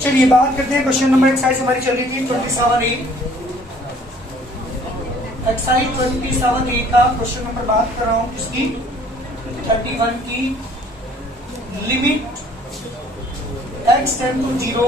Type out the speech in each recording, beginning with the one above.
चलिए बात करते हैं क्वेश्चन नंबर एक्सरसाइज हमारी चल रही थी 27A। एक्सरसाइज 27A का क्वेश्चन नंबर बात कर रहा हूं इसकी 31 की। Limit x tend to 0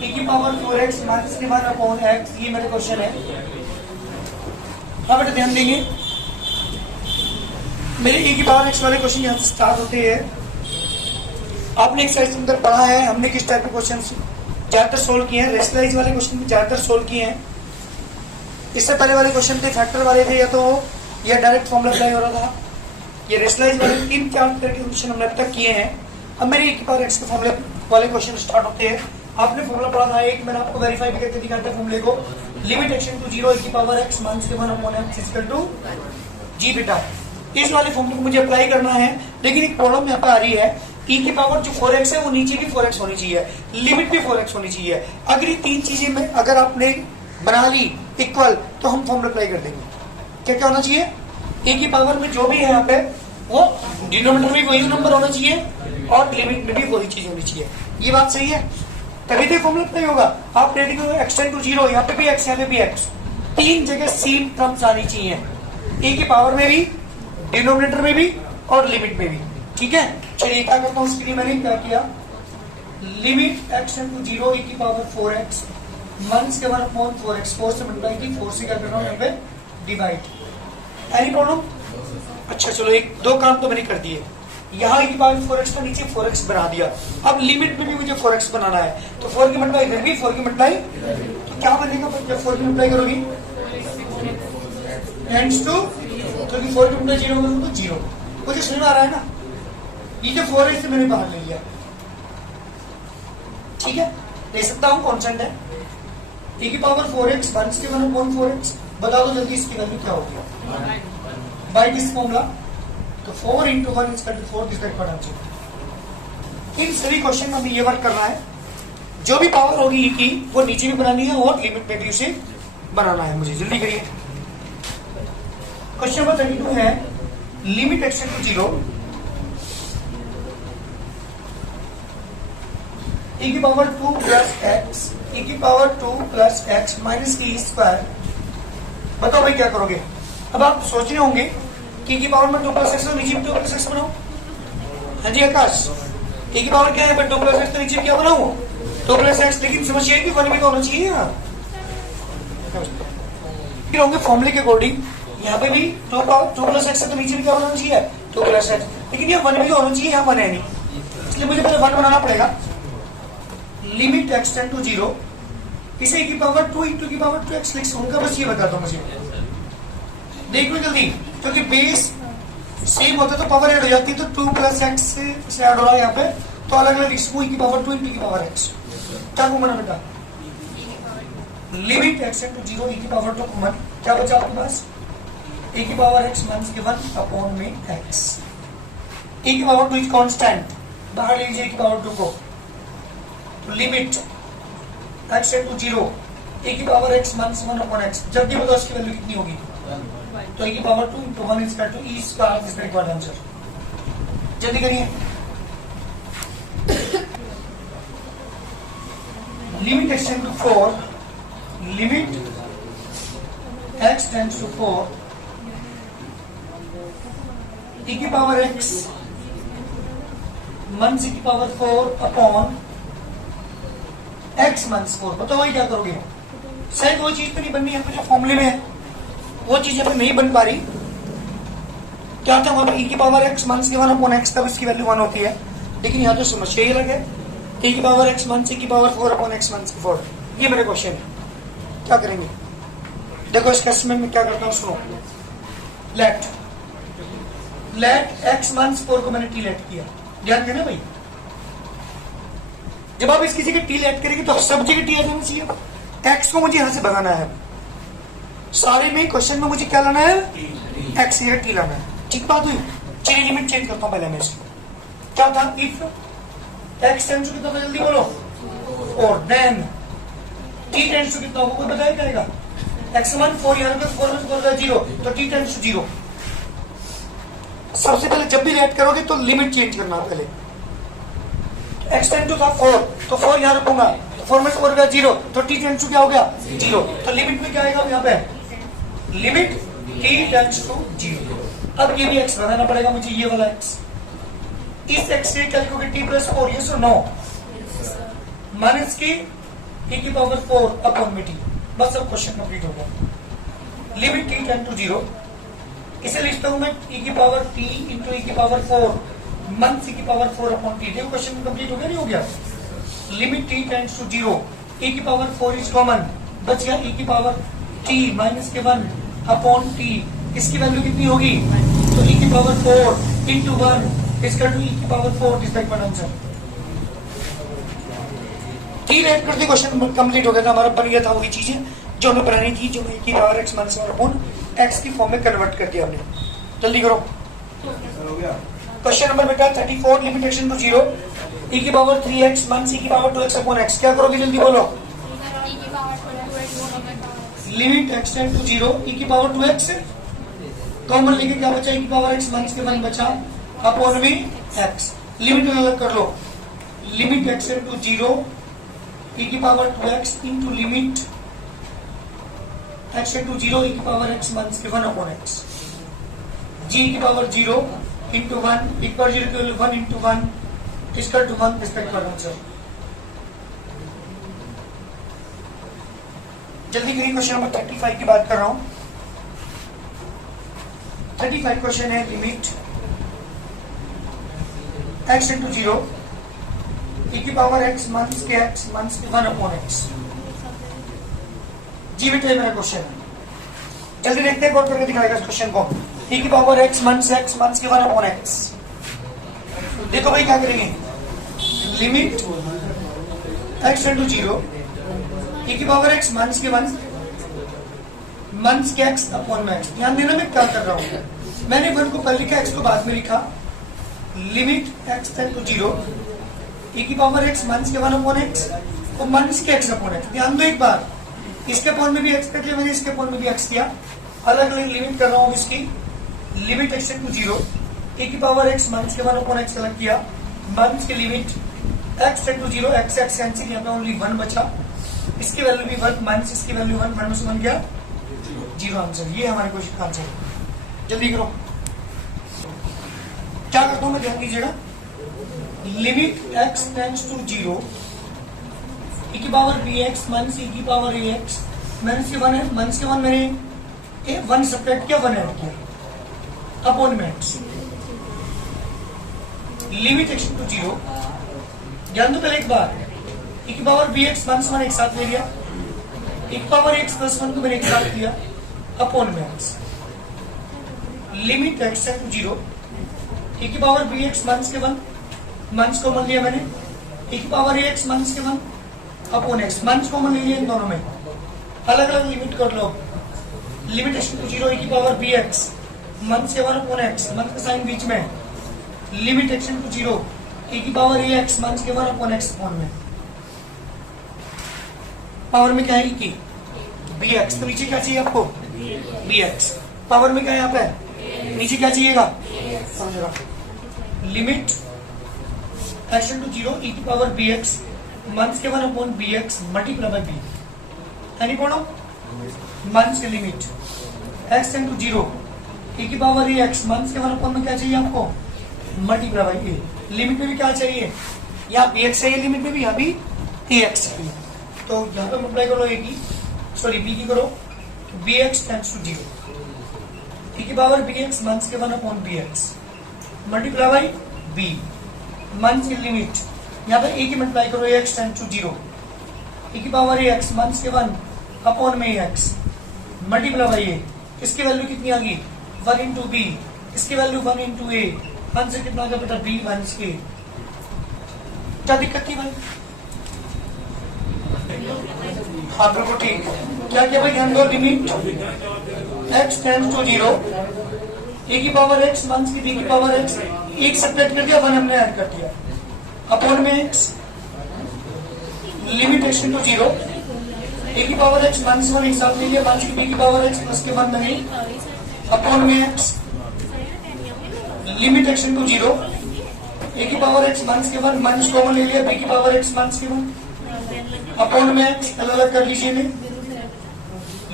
e की power 4x minus 1 upon x, ये मेरा क्वेश्चन है। हाँ बेटा ध्यान देंगे, मेरे e की पावर x वाले क्वेश्चन यहाँ से स्टार्ट होते हैं। आपने एक्सरसाइज अंदर पढ़ा है हमने किस टाइप के क्वेश्चन ज्यादातर सोल्व किए हैं, रेशनलाइज वाले क्वेश्चन ज्यादातर सोल्व किए हैं। इससे पहले वाले क्वेश्चन थे फैक्टर वाले थे, या तो या डायरेक्ट फॉर्मूला अप्लाई हो रहा था। ये रेशनलाइज वाले 3-4 तरह के क्वेश्चन हमने अब तक किए हैं। अब मेरे एक बार एक्स के फॉर्मूले वाले क्वेश्चन स्टार्ट होते हैं। आपने फॉर्मूला पढ़ा था एक, मैंने आपको वेरीफाई भी करके दिखाते फॉर्मूले को। लिमिट एक्स टू 0 e की power x minus 1 upon x equal to g बेटा। इस वाले फॉर्मूले को मुझे अप्लाई करना है, लेकिन एक प्रॉब्लम यहाँ पर आ रही है। e की पावर जो 4x है वो नीचे भी 4x होनी चाहिए, लिमिट भी 4x होनी चाहिए। अगर ये तीन चीजें में अगर आपने बना ली इक्वल तो हम फॉर्मूला अप्लाई कर देंगे। क्या क्या होना चाहिए? e की पावर में जो भी है यहाँ पे वो डिनोमिनेटर में वही नंबर होना चाहिए और लिमिट में भी वही चीज होनी चाहिए। ये बात सही है, तभी तो फॉर्मूला अप्लाई होगा। आप देखिए x टेंड टू 0, यहाँ पे भी x, यहाँ पे भी x, तीन जगह सेम टर्म्स आनी चाहिए, e की पावर में भी, डिनोमिनेटर में भी और लिमिट में भी। ठीक है, चलिए क्या करता हूँ, स्क्रीन मैंने क्या किया, limit x tend to 0 e की power 4x minus 1 upon 4x, 4 से मल्टीप्लाई की, 4 से क्या कर रहा हूँ यहाँ पे डिवाइड। Any problem? अच्छा चलो, एक दो काम तो मैंने कर दिए। यहाँ e की पावर 4x था, नीचे 4x बना दिया। अब लिमिट में भी मुझे 4x बनाना है, तो 4 की मल्टीप्लाई इधर भी, 4 की मल्टीप्लाई, तो क्या बनेगा जब 4 की मल्टीप्लाई करोगी टेंड्स टू, क्योंकि 4 की मल्टीप्लाई 0 होगा तो 0। मुझे समझ में आ रहा है ना? ये जो 4x से मैंने बाहर ले लिया, ठीक है, ले सकता हूँ, कॉन्स्टेंट है। e की power 4x minus 1 upon 4x, बता दो जल्दी इसकी वैल्यू क्या होगी बाय दिस फॉर्मूला। तो 4 into 1 is equal to 4, this का आंसर। इन सभी क्वेश्चन में हमें ये वर्क करना है, जो भी पावर होगी e की वो नीचे भी बनानी है और लिमिट में भी उसे बनाना है। मुझे जल्दी करिए। क्वेश्चन नंबर 32 है, लिमिट x टू 0 e की पावर 2 प्लस x, e की पावर 2 प्लस x माइनस की स्क्वायर। बताओ भाई क्या करोगे? अब आप सोच रहे होंगे कि e की पावर में 2 प्लस x, तो नीचे भी 2 प्लस x बनाओ। हाँ जी आकाश, e की पावर क्या है, बट 2 प्लस x, तो नीचे क्या बनाऊं 2 प्लस x, लेकिन समझिए कि 1 भी तो होना चाहिए। फिर होंगे फॉर्मूले के अकॉर्डिंग, यहाँ पे भी 2 प्लस x है, तो नीचे भी क्या बनाना चाहिए 2 प्लस x, लेकिन ये 1 भी तो होना चाहिए, यहाँ 1 है नहीं, इसलिए मुझे पहले 1 बनाना पड़ेगा। लिमिट x टेंड टू 0, इसे e की पावर 2 into की पावर 2x लिख सकूंगा, बस ये बता दो मुझे। देख लो जल्दी, क्योंकि बेस सेम होता तो पावर ऐड हो जाती, तो 2 प्लस x से ऐड हो रहा है यहाँ पे, तो अलग अलग लिख सकूं, e की पावर 2 into की पावर x। क्या घूमना बेटा? Limit x tend to 0 e की पावर 2 कॉमन, क्या बचा आपके पास e की पावर x माइनस 1 अपॉन में x। e की पावर 2 इज कांस्टेंट, बाहर ले लीजिए e की पावर 2 को। लिमिट x टू 0 e की power x minus 1 upon x, जब भी बताओ इसकी वैल्यू कितनी होगी, तो e की power 2 into 1 is equal to e square, this required answer. जल्दी करिए। Limit x tend to 4, limit x tends to 4 e की पावर x माइनस e की पावर 4 अपॉन x माइनस 4। बताओ भाई क्या करोगे? शायद वो चीज तो नहीं बननी है जो फॉर्मूले में है, वो चीज यहाँ पे नहीं बन पा रही। क्या था वहां पर e की power x minus 1 upon x, तब इसकी वैल्यू 1 होती है, लेकिन यहाँ तो समस्या ही अलग है। e की पावर x माइनस e की पावर 4 अपॉन x माइनस 4, ये मेरा क्वेश्चन है। क्या करेंगे? देखो इस क्वेश्चन में मैं क्या करता हूँ, सुनो। लेट x माइनस 4 को मैंने t लेट किया, ध्यान देना भाई। जब आप इसकी जगह टी लेट करेंगे तो सब जगह टी आ जाना चाहिए। एक्स को मुझे यहां से भगाना है, सारे में क्वेश्चन में मुझे क्या लाना है, एक्स या टी लाना है। ठीक बात हुई? चलिए लिमिट चेंज करता हूं पहले मैं इसको। क्या था? इफ एक्स टेंड्स टू कितना था, जल्दी बोलो, और देन टी टेंड्स टू कितना होगा, कोई बताया करेगा? एक्स मान 4, यहाँ पे 4 में 0, तो टी टेंड्स टू 0। सबसे पहले जब भी लेट करोगे तो लिमिट चेंज करना पहले। x टेंड टू था 4, तो 4 यहाँ रखूंगा, तो 4 में से 4 गया 0, तो t टेंड टू क्या हो गया 0, तो लिमिट में क्या आएगा यहाँ पे, लिमिट t टेंड्स टू 0। अब ये भी x बनाना पड़ेगा मुझे, ये वाला x, इस x से क्या लिखोगे t प्लस 4, ये सो 9 माइनस की e की पावर 4 अपॉन में t, बस अब क्वेश्चन कंप्लीट हो गया। लिमिट t टेंड टू 0, इसे लिखता हूं मैं e की पावर t इंटू e की पावर 4 माइनस e की पावर 4 अपॉन t, देखो क्वेश्चन कंप्लीट हो गया नहीं हो गया। Limit t tends to 0, e की पावर 4 इज कॉमन, बच गया e की पावर t माइनस के 1 अपॉन t, इसकी वैल्यू कितनी होगी, तो e की पावर 4 इंटू 1 इसका टू e की power 4, this that one answer. t rate करते क्वेश्चन कंप्लीट हो गया था हमारा, बन गया था वही चीजें जो हमें बनानी थी, जो e की power x minus 1 upon x की फॉर्म में कन्वर्ट कर दिया हमने। जल्दी करो क्वेश्चन नंबर बेटा 34, लिमिट x टू 0, e की पावर 3x माइनस e की पावर 2x अपॉन x, क्या करोगे जल्दी बोलो, limit x tend to 0, e की पावर 2x कॉमन लेके क्या बचा, e की पावर x माइनस के 1 बचा अपॉन में x, लिमिट अलग कर लो, limit x tend to 0, e की power 2x into limit x to 0, e की पावर x माइनस के 1 अपॉन x, g की पावर 0 इंटू 1 इक्वल 0 के 1 इंटू 1 इसका टू 1 रिस्पेक्ट कर आंसर। जल्दी करिए क्वेश्चन नंबर 35 की बात कर रहा हूं। 35 क्वेश्चन है, लिमिट x इंटू 0, e की पावर x माइनस के 1 अपॉन x, जी बेटा मेरा क्वेश्चन है, जल्दी देखते हैं कौन करके दिखाएगा इस क्वेश्चन को। e की पावर x माइनस के 1 अपॉन x, देखो भाई क्या करेंगे, लिमिट x इंटू 0, e की पावर x माइनस के 1 माइनस के x अपॉन में x, ध्यान देना मैं क्या कर रहा हूं, मैंने 1 को पहले लिखा x को बाद में लिखा, limit x tend to 0, e की पावर x माइनस के 1 अपॉन x और माइनस के x अपॉन x, ध्यान दो एक बार, इसके पॉइंट में भी x कर लिया मैंने, इसके पॉइंट में भी x किया, अलग अलग लिमिट कर रहा हूं इसकी, लिमिट x टू 0, e की पावर x माइनस के 1 अपॉन x अलग किया, माइनस की limit x to 0, x cancel, यहाँ पे ओनली 1 बचा, इसकी वैल्यू भी 1 माइनस इसकी वैल्यू 1, 1 में से 1 गया 0 आंसर, ये हमारे क्वेश्चन का आंसर है। जल्दी करो क्या करता हूं मैं, ध्यान दीजिएगा, limit x tends to 0, e की पावर bx माइनस e की पावर ax, माइनस के 1 है, माइनस के 1 मैंने 1 सब्ट्रैक्ट किया 1 ऐड किया अपॉन में x, लिमिट x टू 0, ध्यान दो पहले एक बार, e की पावर bx माइनस 1 एक साथ ले लिया, e की पावर x प्लस 1 को मैंने एक साथ लिया अपॉन में x, limit x to 0, e की पावर bx माइनस के 1 माइनस कॉमन लिया मैंने, e की पावर ax माइनस के 1 अपॉन x, माइनस कॉमन ले लिया इन दोनों में, अलग अलग लिमिट कर लो, लिमिट x टू 0, e की पावर bx माइनस के 1 अपॉन x, माइनस का साइन बीच में, लिमिट x टू 0, e की पावर ax माइनस के 1 अपॉन x अपॉन में, पावर में क्या है e की bx, तो नीचे क्या चाहिए आपको bx, पावर में क्या है यहाँ पे, नीचे क्या चाहिएगा, समझ, लिमिट x टू 0, e की पावर bx माइनस के 1 upon bx multiply by b, any पढ़ो, माइनस के लिमिट x टू 0, e की पावर ax माइनस के 1 अपॉन में क्या चाहिए आपको, मल्टीप्लाई बाय a, लिमिट में भी क्या चाहिए, यहाँ bx चाहिए, लिमिट में भी यहाँ भी ax चाहिए, तो यहाँ पे मल्टीप्लाई करो a की, सॉरी b की करो, bx टेंड्स टू 0, e की पावर bx माइनस के 1 upon bx multiply by b, minus की लिमिट यहाँ पे a की मल्टीप्लाई करो, ax टेंड्स टू 0, e की पावर ax माइनस के 1 अपॉन में ax मल्टीप्लाई बाय a, इसकी वैल्यू कितनी आ गई 1 इंटू b, इसकी वैल्यू 1 इंटू a, आंसर कितना आ गया बेटा b माइनस a, क्या दिक्कत थी भाई, हाँ बिल्कुल ठीक, क्या किया भाई, ध्यान दो, limit x tends to 0, e की पावर x माइनस की b की पावर x, एक सब्ट्रैक्ट कर दिया 1 हमने ऐड कर दिया अपॉन में x, limit x to 0, e की पावर x माइनस 1 एक साथ ले लिया, माइनस की b की पावर x प्लस के 1 नहीं अपॉन में x, लिमिट x टू 0, ए की पावर एक्स माइनस के 1 माइनस कॉमन ले लिया, बी की पावर एक्स माइनस के 1 अपॉन में एक्स अलग अलग कर लीजिए ने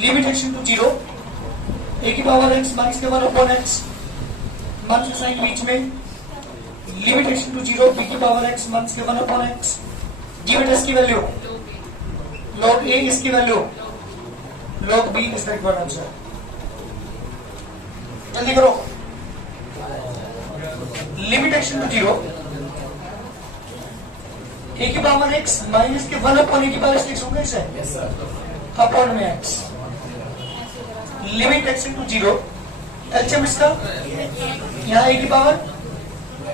लिमिट एक्स टू 0 ए की पावर एक्स माइनस के 1 अपॉन एक्स माइनस का साइन बीच में लिमिट एक्स टू 0 बी की पावर एक्स माइनस के 1 अपॉन एक्स गिवन इसकी वैल्यू log a इसकी value log b is the required answer. जल्दी करो लिमिट एक्स टू 0 ए की पावर एक्स माइनस के 1 अपॉन ए की पावर एक्स होगा इसे अपॉन में x limit x to 0 LCM इसका यहाँ ए की पावर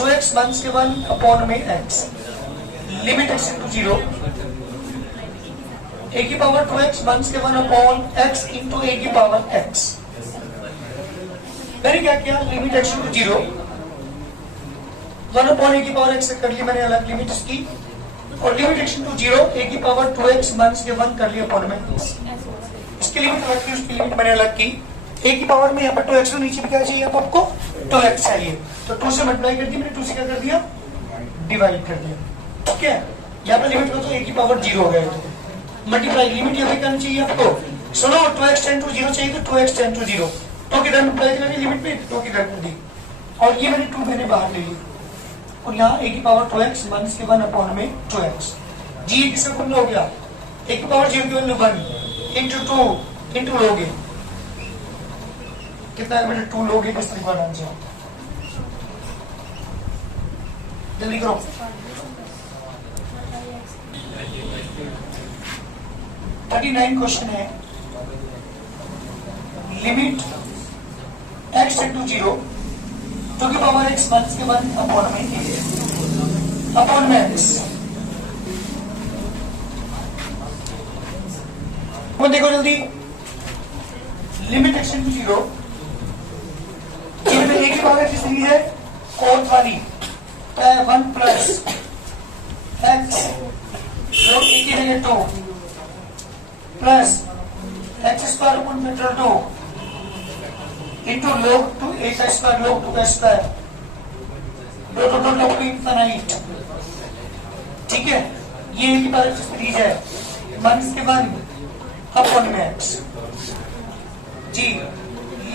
2x माइनस के 1 अपॉन में एक्स लिमिट एक्स टू 0 ए की पावर 2x माइनस के 1 अपॉन एक्स इंटू ए की पावर एक्स। मैंने क्या किया लिमिट एक्स टू 0 1 अपॉन ए की पावर एक्स कर ली मैंने अलग लिमिट इसकी और लिमिट एक्स टू 0 ए की पावर 2x माइनस के 1 कर लिया अपॉन में इसकी लिमिट अलग की उसकी लिमिट मैंने अलग की। ए की पावर में यहाँ पर 2x नीचे भी क्या चाहिए आपको 2x चाहिए तो 2 से मल्टीप्लाई कर दिया मैंने 2 से क्या कर दिया डिवाइड कर दिया। ठीक है यहाँ पर लिमिट को तो ए की पावर 0 हो गया मल्टीप्लाई लिमिट यहाँ पे करनी चाहिए आपको। सुनो 2x टेंड टू 0 चाहिए तो 2x टेंड टू 0 2 की टर्म मल्टीप्लाई करनी लिमिट में 2 की टर्म कर दी और ये मैंने 2 मैंने बाहर ले ली और यहाँ ए की पावर 2x माइनस के 1 अपॉन में 2x जी किसका फॉर्मूला हो गया ए की पावर 0 की वैल्यू 1 इंटू 2 इंटू लोगे कितना है मैंने 2 लोगे किस तरीके का आंसर जल्दी करो। क्वेश्चन है लिमिट x टेंड टू 0 2 की पावर x माइनस के 1 अपॉन में x वो देखो जल्दी लिमिट x टेंड टू 0 ये a की पावर x सीरीज है cos वाली 1 प्लस x log a की जगह 2 plus x square upon factor 2 into log 2 a का स्क्वायर log 2 का स्क्वायर दो टोटल log 2 इनफाइनाइट। ठीक है ये की पावर सीरीज है माइनस के 1 अपॉन में x जी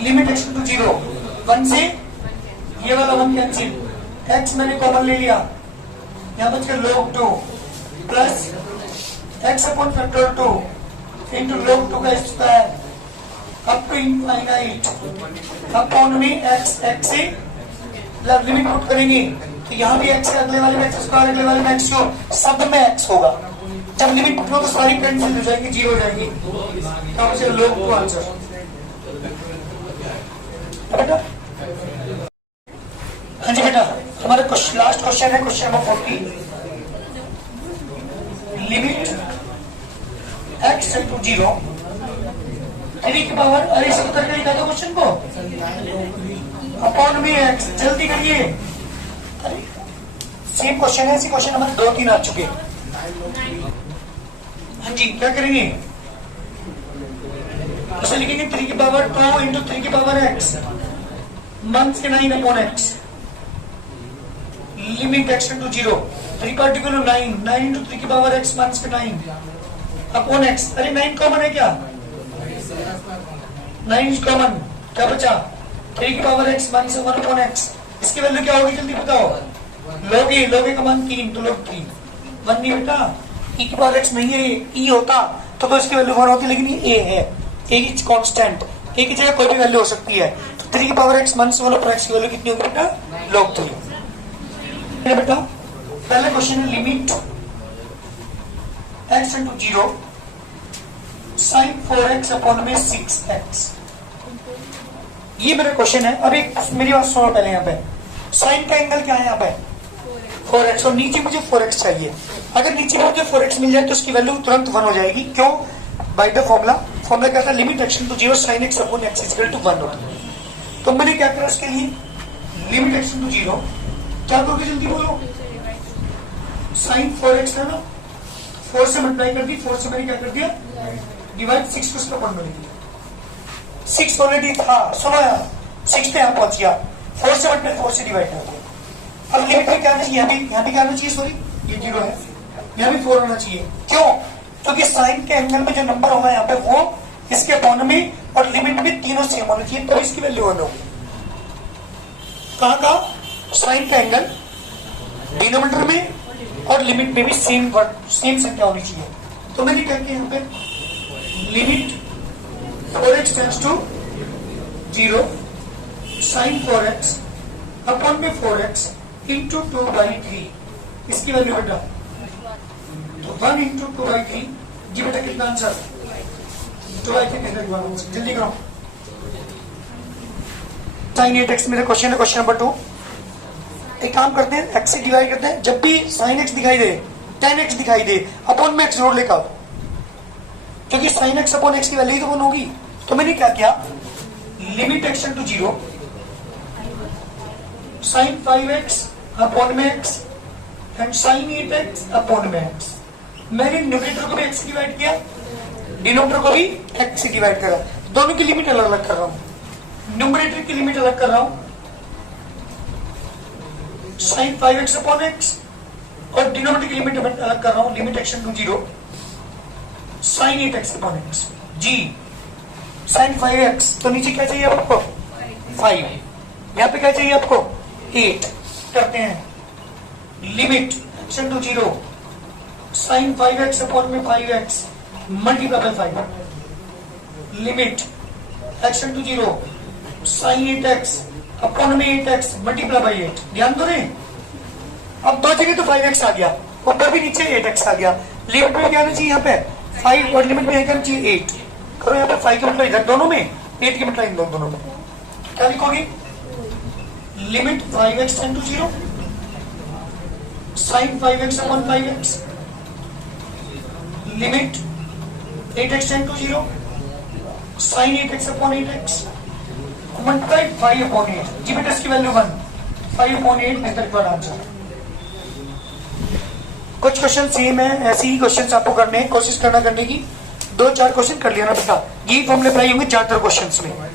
लिमिट x टू 0 1 से ये वाला 1 कैंसिल x मैंने कॉमन ले लिया यहाँ बचकर log 2 plus x upon factor 2 into log 2 का square up to infinite upon में x x से जब लिमिट पुट करेंगे तो यहाँ भी x अगले वाले में x स्क्वायर अगले वाले में x हो सब में x होगा जब लिमिट पुट हो तो सारी कैंसिल हो जाएंगी 0 हो जाएंगी तो मुझे log 2 आंसर बेटा। हाँ जी बेटा हमारा लास्ट क्वेश्चन है question number 40 limit x to 0 3 की पावर अरे इसे उतर के लिखा था क्वेश्चन को अपॉन में x जल्दी करिए अरे सेम क्वेश्चन है इसी क्वेश्चन नंबर 2-3 आ चुके। हाँ जी क्या करेंगे इसे लिखेंगे 3 की पावर 2 इंटू 3 की पावर x माइनस के 9 upon x limit x to 0 3 particular 9 into 3 की पावर x माइनस के 9 अपॉन x अरे 9 कॉमन है क्या 9 इज कॉमन क्या बचा 3 की power x minus 1 upon x इसकी वैल्यू क्या होगी जल्दी बताओ log a का मान 3 तो log 3 1 नहीं बेटा e की पावर x नहीं है e होता तो इसकी वैल्यू 1 होती लेकिन ये a है a इज कांस्टेंट a की जगह कोई भी वैल्यू हो सकती है तो 3 की power x minus 1 upon x की वैल्यू कितनी होगी बेटा log 3 बेटा। पहला क्वेश्चन है limit x to 0 sin 4x upon में 6x ये मेरा क्वेश्चन है। अब एक मेरी बात सुनो पहले यहाँ पे साइन का एंगल क्या है यहाँ पे 4x और नीचे मुझे 4x चाहिए। अगर नीचे मुझे 4x मिल जाए तो उसकी वैल्यू तुरंत 1 हो जाएगी क्यों बाय द फॉर्मूला क्या था limit x to 0 sin x upon x equal to 1 होता है। तो मैंने क्या करा इसके लिए लिमिट x टू 0 क्या करोगे जल्दी बोलो sin 4x था ना 4 से मल्टीप्लाई कर दी 4 से मैंने क्या कर दिया डिवाइड 6 को इसका 1 बना दिया 6 ऑलरेडी था सुनो यार 6 पे यहाँ पहुंच गया 4 से मल्टीप्लाई 4 से डिवाइड कर दिया अब लिमिट में क्या आना चाहिए, यहाँ भी क्या आना चाहिए, सॉरी ये 0 है, यहाँ भी 4 आना चाहिए। क्यों? क्योंकि साइन के एंगल में जो नंबर होगा यहाँ पे वो इसके अपॉन में और लिमिट में तीनों सेम होना चाहिए, तो इसकी वैल्यू 1 होगी। कहाँ का साइन का एंगल डिनोमिनेटर में और लिमिट में भी सेम संख्या होनी चाहिए। तो मैंने क्या किया यहाँ पे limit 4x tends to 0 sine 4x upon में 4x इंटू 2/3, इसकी वैल्यू बेटा तो 1 इंटू 2/3। जी बेटा कितना आंसर 2/3, जल्दी करो। साइन 8x मेरा क्वेश्चन है, क्वेश्चन नंबर 2। एक काम करते हैं, x से डिवाइड करते हैं, जब भी साइन x दिखाई दे 10x दिखाई दे अपॉन में x जरूर लेकर आओ, क्योंकि साइन x अपॉन x की वैल्यू तो 1 होगी। तो मैंने क्या किया limit x to 0 sine 5x upon में x and sine 8x upon में x। मैंने न्यूमरेटर को भी x डिवाइड किया, डिनोमिनेटर को भी x से डिवाइड करा, दोनों की लिमिट अलग अलग कर रहा हूं। न्यूमरेटर की लिमिट अलग कर रहा हूं साइन 5x अपॉन x और डिनोमिनेटर की लिमिट अलग कर रहा हूं, limit x to 0 sine 8x upon x। जी साइन 5x, तो नीचे क्या चाहिए आपको 5, यहाँ पे क्या चाहिए आपको 8। करते हैं limit x to 0 sine 5x upon में 5x multiply by 5, limit x to 0 sine 8x upon में 8x मल्टीप्लाई बाय 8। ध्यान दो रे, अब दो जगह तो 5x आ गया, ऊपर भी नीचे 8x आ गया। लिमिट में क्या आना चाहिए यहाँ पे 5 और लिमिट में क्या आना चाहिए 8। करो यहाँ पे 5 की मतलब इधर दोनों में, 8 की मतलब इन दोनों में। क्या लिखोगे limit 5x tend to 0 sine 5x upon 5x, limit 8x tend to 0 sine 8x upon 8x multiply 5 upon 8। जी बेटा इसकी वैल्यू 1, 5 upon 8 is the required answer. कुछ क्वेश्चन सेम है, ऐसे ही क्वेश्चन आपको करने हैं, कोशिश करना करने की। 2-4 क्वेश्चन कर लिया ना बेटा, ये फॉर्मूले अप्लाई होंगे ज्यादातर क्वेश्चंस में।